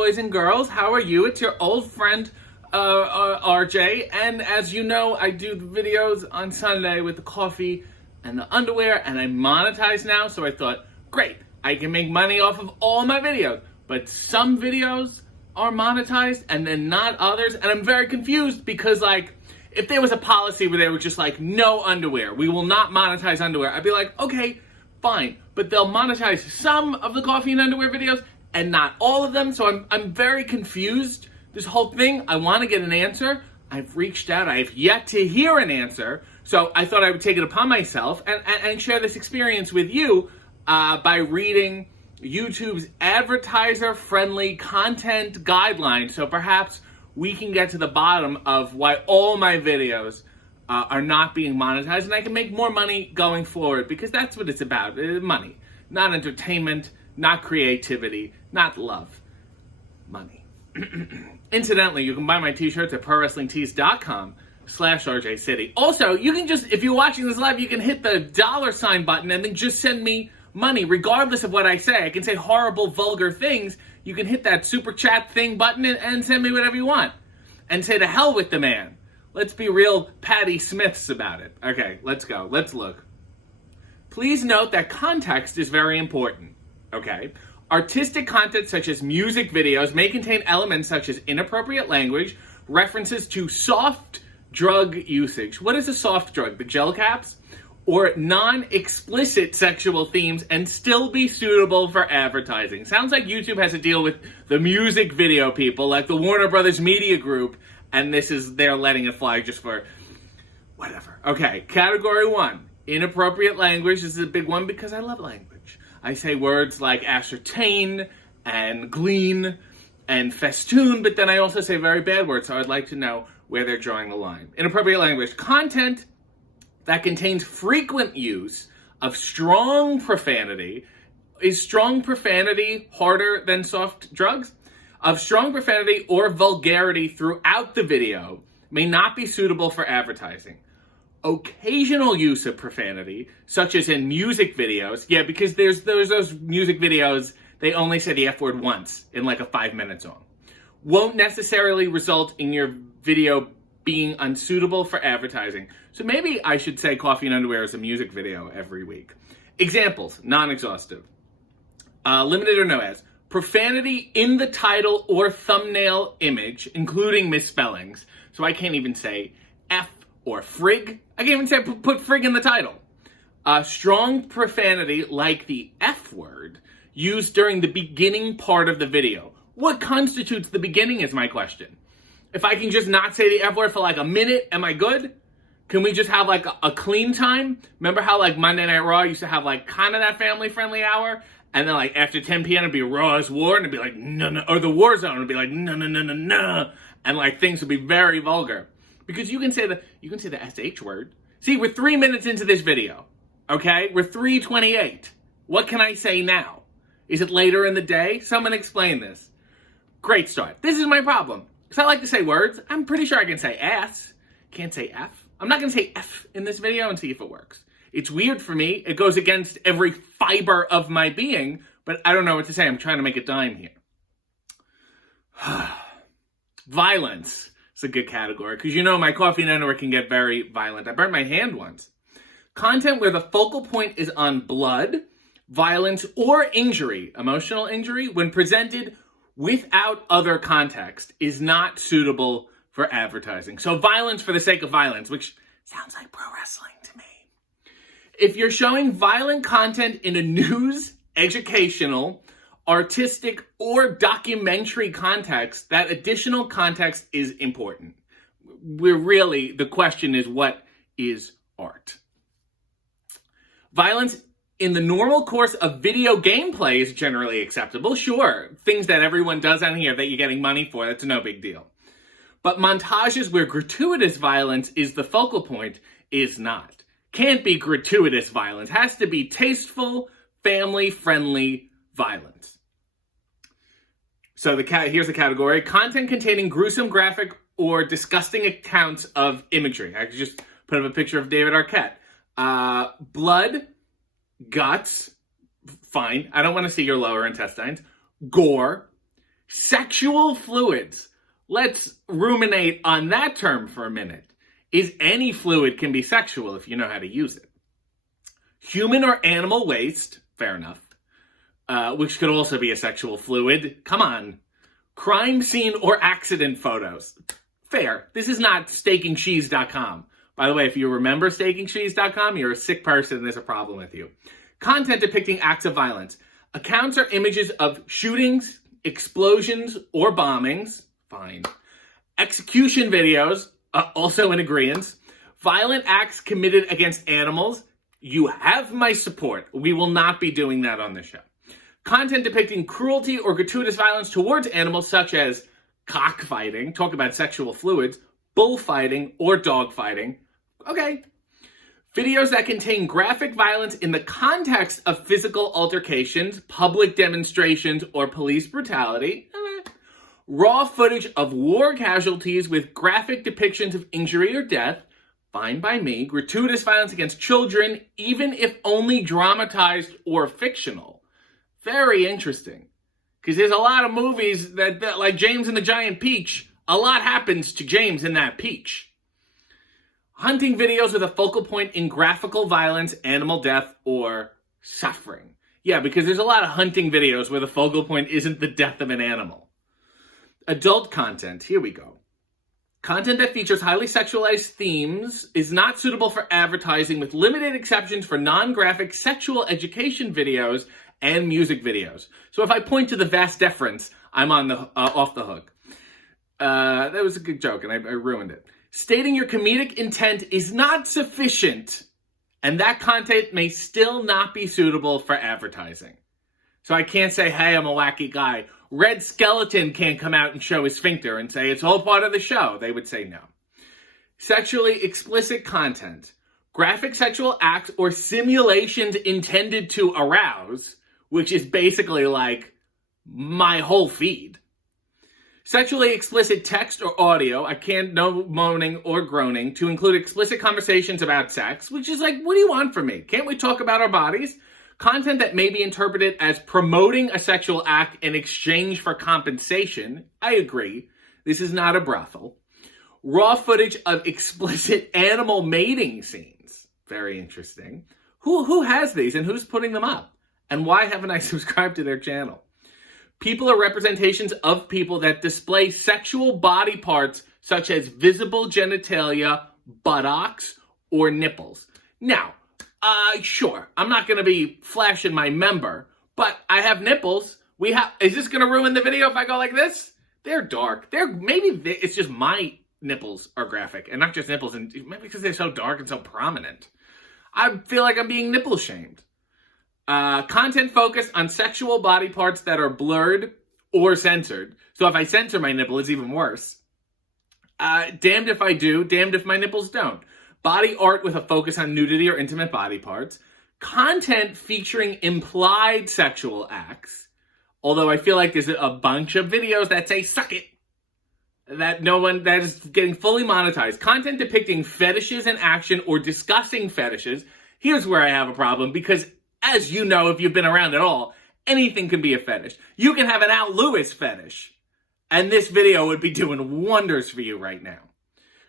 boys and girls. How are you? It's your old friend, RJ. And as you know, I do the videos on Sunday with the coffee and the underwear, and I monetize now. So I thought, great, I can make money off of all my videos. But some videos are monetized and then not others. And I'm very confused because, like, if there was a policy where they were just like, no underwear, we will not monetize underwear, I'd be like, okay, fine. But they'll monetize some of the coffee and underwear videos and not all of them. So I'm very confused. This whole thing, I want to get an answer. I've reached out. I have yet to hear an answer. So I thought I would take it upon myself and share this experience with you by reading YouTube's advertiser-friendly content guidelines. So perhaps we can get to the bottom of why all my videos are not being monetized, and I can make more money going forward, because that's what it's about. Money. Not entertainment, not creativity, not love. Money. Incidentally, you can buy my t-shirts at prowrestlingtees.com/RJCity. Also, you can just, if you're watching this live, you can hit the $ button and then just send me money, regardless of what I say. I can say horrible, vulgar things. You can hit that super chat thing button and send me whatever you want. And say to hell with the man. Let's be real Patty Smiths about it. Okay, let's go. Let's look. Please note that context is very important. Okay? Artistic content such as music videos may contain elements such as inappropriate language, references to soft drug usage. What is a soft drug? The gel caps? Or non-explicit sexual themes, and still be suitable for advertising. Sounds like YouTube has a deal with the music video people, like the Warner Brothers Media Group, and they're letting it fly just for whatever. Okay, category 1, inappropriate language. This is a big one because I love language. I say words like ascertain and glean and festoon, but then I also say very bad words, so I'd like to know where they're drawing the line. Inappropriate language. Content that contains frequent use of strong profanity. Is strong profanity harder than soft drugs? Of strong profanity or vulgarity throughout the video may not be suitable for advertising. Occasional use of profanity, such as in music videos, yeah, because there's those music videos, they only say the F word once in like a 5-minute song, won't necessarily result in your video being unsuitable for advertising. So maybe I should say coffee and underwear is a music video every week. Examples, non-exhaustive. Limited or no ads. Profanity in the title or thumbnail image, including misspellings. So I can't even say F or frig. I can't even say put frig in the title. Strong profanity like the F word used during the beginning part of the video. What constitutes the beginning is my question. If I can just not say the F word for like a minute, am I good? Can we just have like a clean time? Remember how like Monday Night Raw used to have like kind of that family-friendly hour? And then like after 10 p.m. it'd be Raw's War, and it'd be like, no, or the War Zone would be like, no. And like things would be very vulgar. Because you can say the SH word. See, we're 3 minutes into this video, okay? We're 3:28. What can I say now? Is it later in the day? Someone explain this. Great start. This is my problem. Because I like to say words. I'm pretty sure I can say S. Can't say F. I'm not going to say F in this video and see if it works. It's weird for me. It goes against every fiber of my being, but I don't know what to say. I'm trying to make a dime here. Violence. It's a good category, because you know my coffee and underwear can get very violent. I burned my hand once. Content where the focal point is on blood, violence, or injury, emotional injury, when presented without other context, is not suitable for advertising. So violence for the sake of violence, which sounds like pro wrestling to me. If you're showing violent content in a news, educational, artistic, or documentary context, that additional context is important. The question is, what is art? Violence in the normal course of video gameplay is generally acceptable. Sure, things that everyone does on here that you're getting money for, that's no big deal. But montages where gratuitous violence is the focal point is not. Can't be gratuitous violence. Has to be tasteful, family-friendly violence. So here's the category. Content containing gruesome, graphic, or disgusting accounts of imagery. I could just put up a picture of David Arquette. Blood, guts, fine. I don't want to see your lower intestines. Gore, Sexual fluids. Let's ruminate on that term for a minute. Is any fluid can be sexual if you know how to use it. Human or animal waste, fair enough, which could also be a sexual fluid. Come on. Crime scene or accident photos. Fair. This is not stakingcheese.com. By the way, if you remember stakingcheese.com, you're a sick person and there's a problem with you. Content depicting acts of violence. Accounts or images of shootings, explosions, or bombings. Fine. Execution videos, also in agreement. Violent acts committed against animals. You have my support. We will not be doing that on the show. Content depicting cruelty or gratuitous violence towards animals, such as cockfighting, talk about sexual fluids, bullfighting, or dogfighting. Okay. Videos that contain graphic violence in the context of physical altercations, public demonstrations, or police brutality. Raw footage of war casualties with graphic depictions of injury or death. Fine by me. Gratuitous violence against children, even if only dramatized or fictional. Very interesting. Because there's a lot of movies that, like James and the Giant Peach, a lot happens to James in that peach. Hunting videos with a focal point in graphical violence, animal death, or suffering. Yeah, because there's a lot of hunting videos where the focal point isn't the death of an animal. Adult content. Here we go. Content that features highly sexualized themes is not suitable for advertising, with limited exceptions for non-graphic sexual education videos and music videos. So if I point to the vas deferens, I'm on the off the hook. That was a good joke, and I ruined it. Stating your comedic intent is not sufficient, and that content may still not be suitable for advertising. So I can't say, hey, I'm a wacky guy. Red Skeleton can't come out and show his sphincter and say it's all part of the show. They would say no. Sexually explicit content. Graphic sexual acts or simulations intended to arouse, which is basically like my whole feed. Sexually explicit text or audio, no moaning or groaning, to include explicit conversations about sex, which is like, what do you want from me? Can't we talk about our bodies? Content that may be interpreted as promoting a sexual act in exchange for compensation. I agree. This is not a brothel. Raw footage of explicit animal mating scenes. Very interesting. Who has these and who's putting them up? And why haven't I subscribed to their channel? People are representations of people that display sexual body parts such as visible genitalia, buttocks, or nipples. Now, sure, I'm not going to be flashing my member, but I have nipples. Is this going to ruin the video if I go like this? They're dark. It's just my nipples are graphic, and not just nipples, and maybe because they're so dark and so prominent. I feel like I'm being nipple shamed. Content focused on sexual body parts that are blurred or censored. So if I censor my nipple, it's even worse. Damned if I do, damned if my nipples don't. Body art with a focus on nudity or intimate body parts. Content featuring implied sexual acts. Although I feel like there's a bunch of videos that say, suck it. That is getting fully monetized. Content depicting fetishes in action or discussing fetishes. Here's where I have a problem, because as you know, if you've been around at all, anything can be a fetish. You can have an Al Lewis fetish, and this video would be doing wonders for you right now.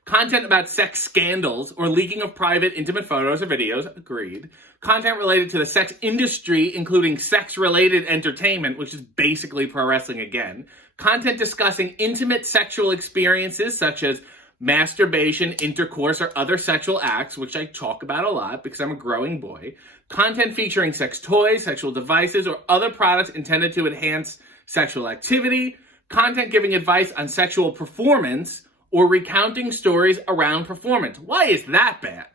Content about sex scandals or leaking of private, intimate photos or videos, agreed. Content related to the sex industry, including sex-related entertainment, which is basically pro wrestling again. Content discussing intimate sexual experiences, such as masturbation, intercourse, or other sexual acts, which I talk about a lot because I'm a growing boy. Content featuring sex toys, sexual devices, or other products intended to enhance sexual activity. Content giving advice on sexual performance or recounting stories around performance. Why is that bad?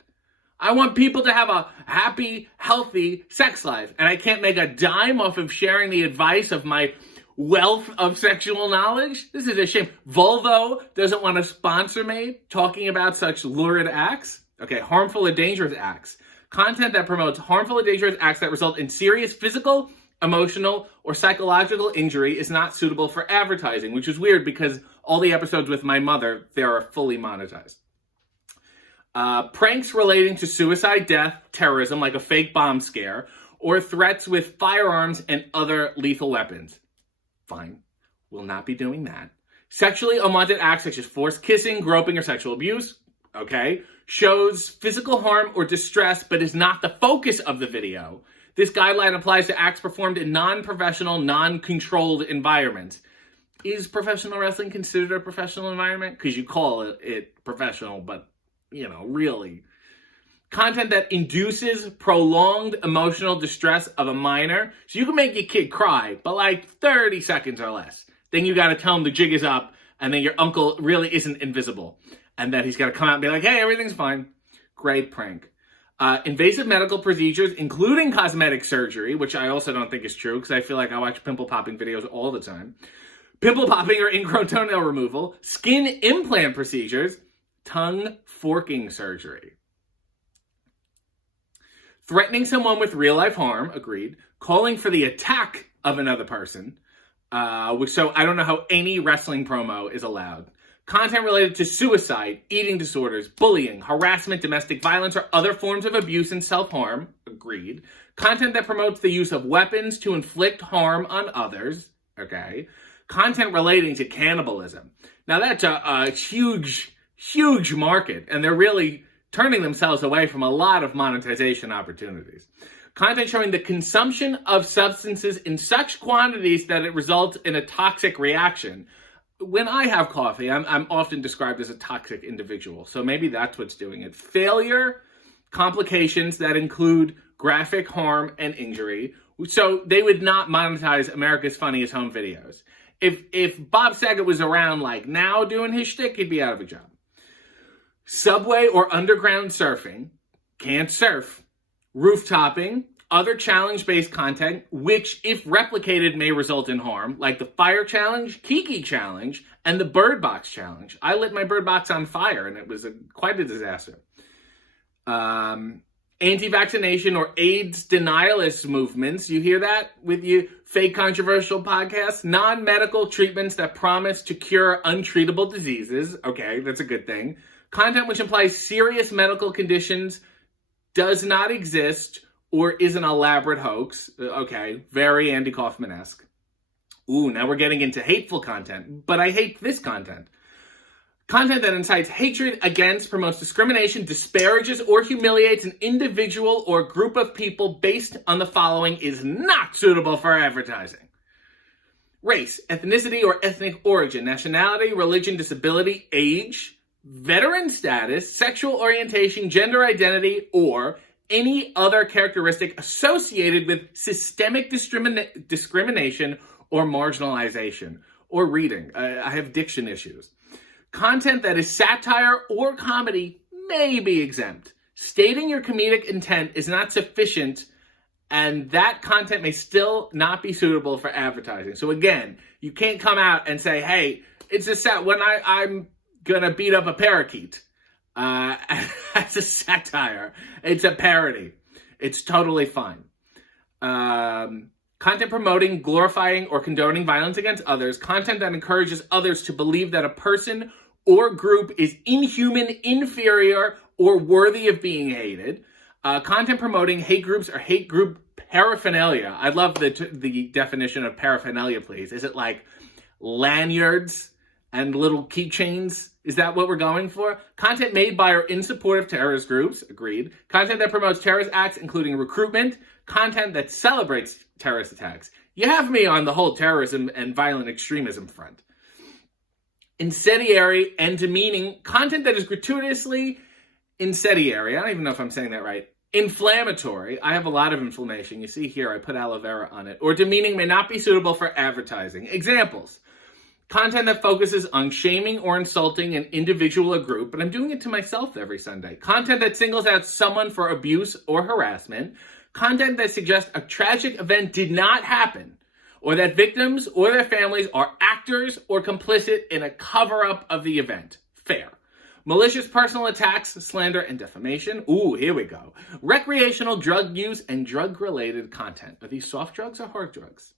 I want people to have a happy, healthy sex life, and I can't make a dime off of sharing the advice of my wealth of sexual knowledge? This is a shame. Volvo doesn't want to sponsor me talking about such lurid acts. Okay, harmful or dangerous acts. Content that promotes harmful or dangerous acts that result in serious physical, emotional, or psychological injury is not suitable for advertising, which is weird because all the episodes with my mother, they are fully monetized. Pranks relating to suicide, death, terrorism, like a fake bomb scare, or threats with firearms and other lethal weapons. Fine. will not be doing that. Sexually unwanted acts such as forced kissing, groping, or sexual abuse, okay, shows physical harm or distress but is not the focus of the video. This guideline applies to acts performed in non-professional, non-controlled environments. Is professional wrestling considered a professional environment? Because you call it professional, but, really. Content that induces prolonged emotional distress of a minor. So you can make your kid cry, but like 30 seconds or less. Then you got to tell him the jig is up, and then your uncle really isn't invisible. And then he's got to come out and be like, hey, everything's fine. Great prank. Invasive medical procedures, including cosmetic surgery, which I also don't think is true, because I feel like I watch pimple popping videos all the time. Pimple popping or ingrown toenail removal, skin implant procedures, tongue forking surgery. Threatening someone with real-life harm, agreed. Calling for the attack of another person, so I don't know how any wrestling promo is allowed. Content related to suicide, eating disorders, bullying, harassment, domestic violence, or other forms of abuse and self-harm, agreed. Content that promotes the use of weapons to inflict harm on others, okay. Content relating to cannibalism. Now that's a huge, huge market, and they're really turning themselves away from a lot of monetization opportunities. Content showing the consumption of substances in such quantities that it results in a toxic reaction. When I have coffee, I'm often described as a toxic individual, so maybe that's what's doing it. Failure, complications that include graphic harm and injury. So they would not monetize America's Funniest Home Videos. If Bob Saget was around like now doing his shtick, he'd be out of a job. Subway or underground surfing, can't surf. Rooftopping, other challenge-based content, which if replicated may result in harm, like the Fire Challenge, Kiki Challenge, and the Bird Box Challenge. I lit my Bird Box on fire, and it was quite a disaster. Anti-vaccination or AIDS denialist movements. You hear that with you fake controversial podcasts? Non-medical treatments that promise to cure untreatable diseases. Okay, that's a good thing. Content which implies serious medical conditions does not exist or is an elaborate hoax. Okay, very Andy Kaufman-esque. Ooh, now we're getting into hateful content, but I hate this content. Content that incites hatred against, promotes discrimination, disparages, or humiliates an individual or group of people based on the following is not suitable for advertising. Race, ethnicity or ethnic origin, nationality, religion, disability, age, veteran status, sexual orientation, gender identity, or any other characteristic associated with systemic discrimination or marginalization. Or reading. I have diction issues. Content that is satire or comedy may be exempt. Stating your comedic intent is not sufficient, and that content may still not be suitable for advertising. So again, you can't come out and say, hey, it's a when I'm gonna beat up a parakeet. That's a satire. It's a parody. It's totally fine. Content promoting, glorifying, or condoning violence against others. Content that encourages others to believe that a person or group is inhuman, inferior, or worthy of being hated. Content promoting hate groups or hate group paraphernalia. I love the definition of paraphernalia, please. Is it like lanyards and little keychains? Is that what we're going for? Content made by or in support of terrorist groups, agreed. Content that promotes terrorist acts, including recruitment. Content that celebrates terrorist attacks. You have me on the whole terrorism and violent extremism front. Incendiary and demeaning. Content that is gratuitously incendiary. I don't even know if I'm saying that right. Inflammatory. I have a lot of inflammation. You see here, I put aloe vera on it. Or demeaning may not be suitable for advertising. Examples. Content that focuses on shaming or insulting an individual or group, but I'm doing it to myself every Sunday. Content that singles out someone for abuse or harassment. Content that suggests a tragic event did not happen, or that victims or their families are actors or complicit in a cover-up of the event. Fair. Malicious personal attacks, slander, and defamation. Ooh, here we go. Recreational drug use and drug-related content. Are these soft drugs or hard drugs?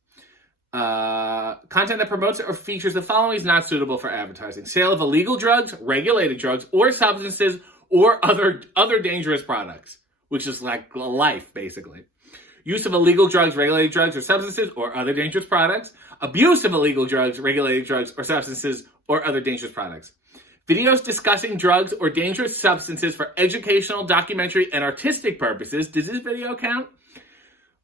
Content that promotes or features the following is not suitable for advertising. Sale of illegal drugs, regulated drugs, or substances, or other dangerous products, which is like life, basically. use of illegal drugs, regulated drugs, or substances, or other dangerous products, abuse of illegal drugs, regulated drugs, or substances, or other dangerous products. Videos discussing drugs or dangerous substances for educational, documentary, and artistic purposes, does this video count?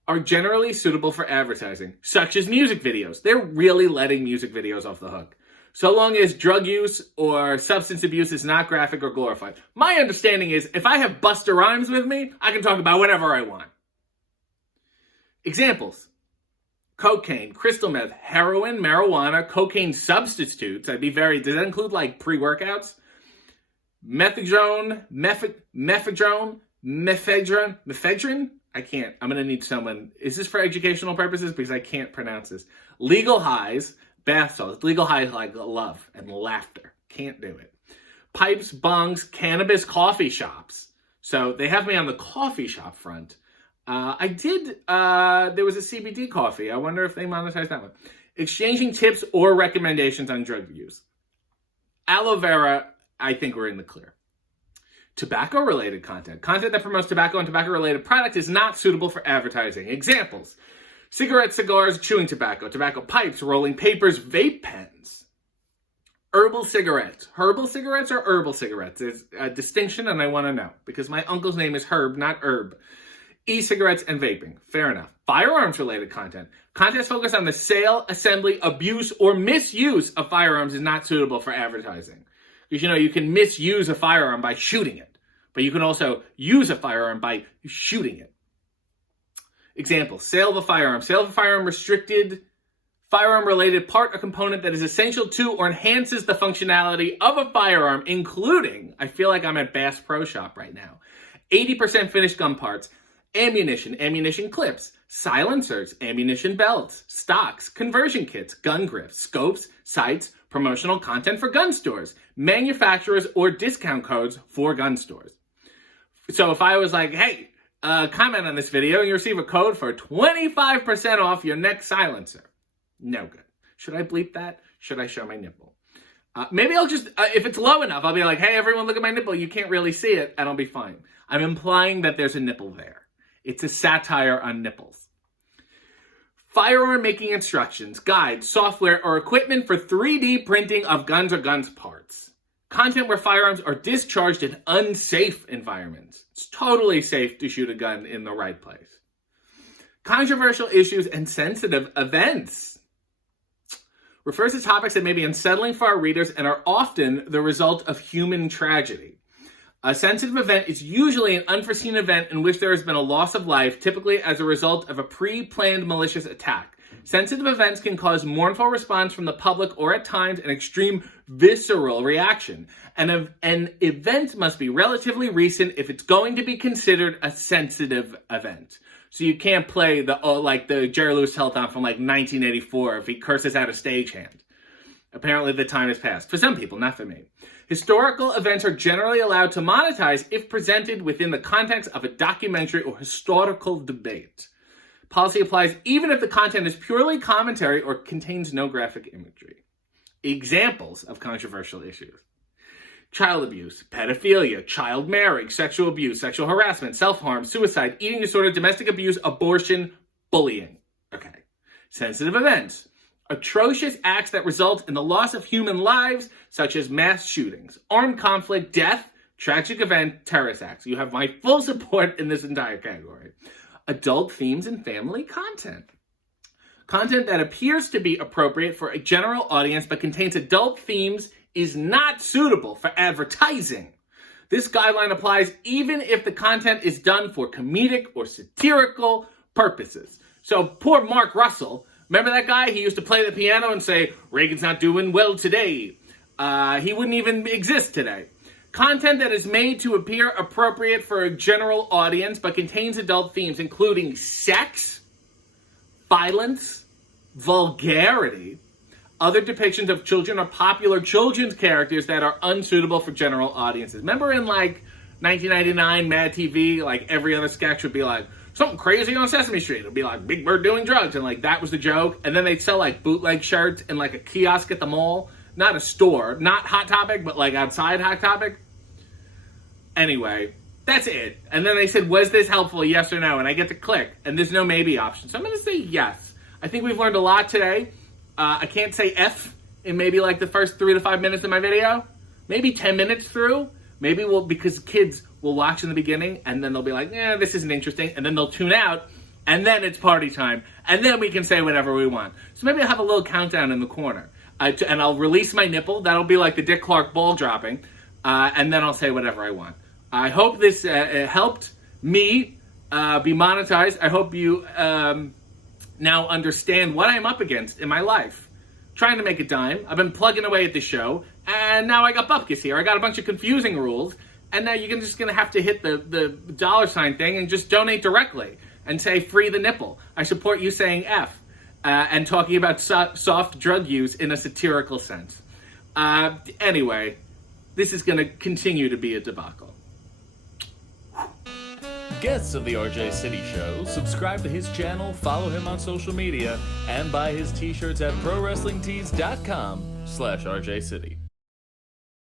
Are generally suitable for advertising, such as music videos. They're really letting music videos off the hook, so long as drug use or substance abuse is not graphic or glorified. My understanding is if I have Busta Rhymes with me, I can talk about whatever I want. Examples: cocaine, crystal meth, heroin, marijuana, cocaine substitutes. Does that include like pre-workouts? Methadone, mephedrone? I can't. I'm going to need someone. Is this for educational purposes? Because I can't pronounce this. Legal highs, bath salts. Legal highs like love and laughter. Can't do it. Pipes, bongs, cannabis, coffee shops. So they have me on the coffee shop front. There was a CBD coffee. I wonder if they monetize that one. Exchanging tips or recommendations on drug use. Aloe vera, I think we're in the clear. Tobacco-related content. Content that promotes tobacco and tobacco-related products is not suitable for advertising. Examples: cigarettes, cigars, chewing tobacco, tobacco pipes, rolling papers, vape pens. Herbal cigarettes. Herbal cigarettes or herbal cigarettes? There's a distinction and I want to know because my uncle's name is Herb, not Herb. E-cigarettes and vaping. Fair enough. Firearms-related content. Content focused on the sale, assembly, abuse, or misuse of firearms is not suitable for advertising. Because, you can misuse a firearm by shooting it. But you can also use a firearm by shooting it. Example: sale of a firearm. Sale of a firearm restricted firearm-related part or component that is essential to or enhances the functionality of a firearm, including, I feel like I'm at Bass Pro Shop right now, 80% finished gun parts, ammunition clips, silencers, ammunition belts, stocks, conversion kits, gun grips, scopes, sights, promotional content for gun stores, manufacturers, or discount codes for gun stores. So if I was like, hey, comment on this video and you receive a code for 25% off your next silencer. No good. Should I bleep that? Should I show my nipple? Maybe I'll just, if it's low enough, I'll be like, hey, everyone, look at my nipple. You can't really see it, and I'll be fine. I'm implying that there's a nipple there. It's a satire on nipples. Firearm making instructions, guides, software, or equipment for 3D printing of guns or guns parts. Content where firearms are discharged in unsafe environments. It's totally safe to shoot a gun in the right place. Controversial issues and sensitive events. Refers to topics that may be unsettling for our readers and are often the result of human tragedy. A sensitive event is usually an unforeseen event in which there has been a loss of life, typically as a result of a pre-planned malicious attack. Sensitive events can cause mournful response from the public or at times an extreme visceral reaction. An event must be relatively recent if it's going to be considered a sensitive event. So you can't play the Jerry Lewis telethon from 1984 if he curses out a stagehand. Apparently the time has passed. For some people, not for me. Historical events are generally allowed to monetize if presented within the context of a documentary or historical debate. Policy applies even if the content is purely commentary or contains no graphic imagery. Examples of controversial issues: child abuse, pedophilia, child marriage, sexual abuse, sexual harassment, self-harm, suicide, eating disorder, domestic abuse, abortion, bullying. Okay. Sensitive events: atrocious acts that result in the loss of human lives, such as mass shootings, armed conflict, death, tragic event, terrorist acts. You have my full support in this entire category. Adult themes and family content. Content that appears to be appropriate for a general audience but contains adult themes is not suitable for advertising. This guideline applies even if the content is done for comedic or satirical purposes. So poor Mark Russell, remember that guy? He used to play the piano and say, Reagan's not doing well today. He wouldn't even exist today. Content that is made to appear appropriate for a general audience but contains adult themes, including sex, violence, vulgarity, other depictions of children or popular children's characters that are unsuitable for general audiences. Remember in 1999 Mad TV, every other sketch would be something crazy on Sesame Street. It would be Big Bird doing drugs, and that was the joke. And then they'd sell bootleg shirts in a kiosk at the mall. Not a store, not Hot Topic, but outside Hot Topic. Anyway, That's it. And then they said, was this helpful, yes or no? And I get to click, and there's no maybe option. So I'm going to say yes. I think we've learned a lot today. I can't say F in maybe like the first 3 to 5 minutes of my video. Maybe 10 minutes through. Maybe because kids will watch in the beginning, and then they'll be like, this isn't interesting. And then they'll tune out, and then it's party time. And then we can say whatever we want. So maybe I'll have a little countdown in the corner. And I'll release my nipple. That'll be like the Dick Clark ball dropping. And then I'll say whatever I want. I hope this helped me be monetized. I hope you now understand what I'm up against in my life. Trying to make a dime. I've been plugging away at the show, and now I got bupkis here. I got a bunch of confusing rules, and now you're just going to have to hit the $ thing and just donate directly and say free the nipple. I support you saying F and talking about soft drug use in a satirical sense. Anyway, this is going to continue to be a debacle. Guests of the RJ City Show, subscribe to his channel, follow him on social media, and buy his t-shirts at prowrestlingtees.com/RJ City.